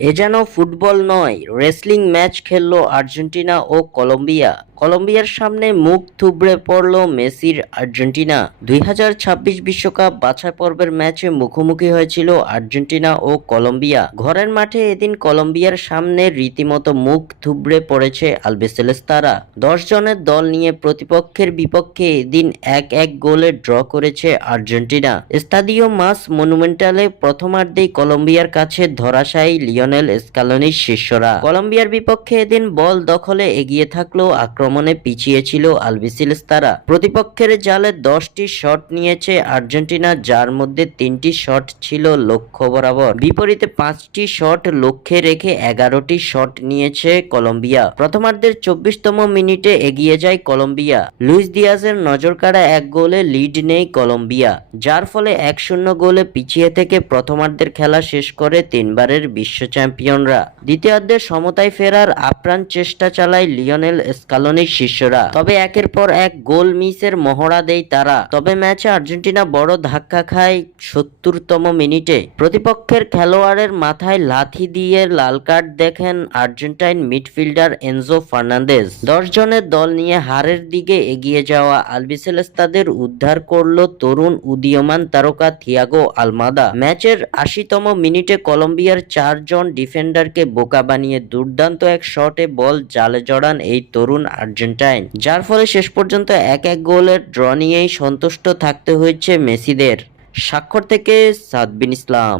এ যেন ফুটবল নয়, wrestling match খেলল Argentina ও Colombia. কলম্বিয়ার সামনে মুখ থুবড়ে পড়ল মেসির আর্জেন্টিনা। 2026 বিশ্বকাপ বাছাই পর্বের ম্যাচে মুখোমুখি হয়েছিল আর্জেন্টিনা ও কলম্বিয়া। ঘরের মাঠে এদিন কলম্বিয়ার সামনে রীতিমতো মুখ থুবড়ে পড়েছে আলবিসেলেস্তারা। 10 জনের দল নিয়ে প্রতিপক্ষের বিপক্ষে এদিন 1-1 গোলে ড্র করেছে আর্জেন্টিনা। স্তাদিও মাস মনুমেন্টালে প্রথমার্ধেই কলম্বিয়ার কাছে ধরাশায়ী লিওনেল স্কালোনির শিষ্যরা। কলম্বিয়ার বিপক্ষে এদিন বল দখলে এগিয়ে থাকলেও আক্রমণে পিছিয়ে ছিল আলবিসেলেস্তারা। প্রতিপক্ষের জালে 10টি শট নিয়েছে আর্জেন্টিনা, যার মধ্যে 3টি শট ছিল লক্ষ্য বরাবর। বিপরীতে 5টি শট লক্ষ্যে রেখে 11টি শট নিয়েছে কলম্বিয়া। প্রথমার্ধের 24তম মিনিটে এগিয়ে যায় কলম্বিয়া। লুইস দিয়াজের নজরকাড়া এক গোলে লিড নেই কলম্বিয়া, যার ফলে 1-0 গোলে পিছিয়ে থেকে প্রথমার্ধের খেলা শেষ করে তিনবারের বিশ্ব চ্যাম্পিয়নরা। দ্বিতীয়ার্ধে সমতায় ফেরার আপ্রাণ চেষ্টা চালায় লিওনেল স্কালোনির শিষ্যরা, তবে একের পর এক গোল মিসের মহড়া দেয় তারা। তবে ম্যাচে আর্জেন্টিনা বড় ধাক্কা খায় 70তম মিনিটে। প্রতিপক্ষের খেলোয়াড়ের মাথায় লাথি দিয়ে লাল কার্ড দেখেন আর্জেন্টাইন মিডফিল্ডার এনজো ফার্নান্দেজ। 10 জনের দল নিয়ে হারের দিকে এগিয়ে যাওয়া আলবিসেলেস্তাদের উদ্ধার করল তরুণ উদীয়মান তারকা থিয়াগো আলমাদা। ম্যাচের 80তম মিনিটে কলম্বিয়ার 4 জন ডিফেন্ডারকে বোকা বানিয়ে দুর্দান্ত এক শটে বল জালে জড়ান এই তরুণ আর্জেন্টাইন, যার ফলে শেষ পর্যন্ত 1-1 গোলের ড্র নিয়েই সন্তুষ্ট থাকতে হয়েছে মেসিদের। স্বাক্ষর থেকে সাদবিন ইসলাম।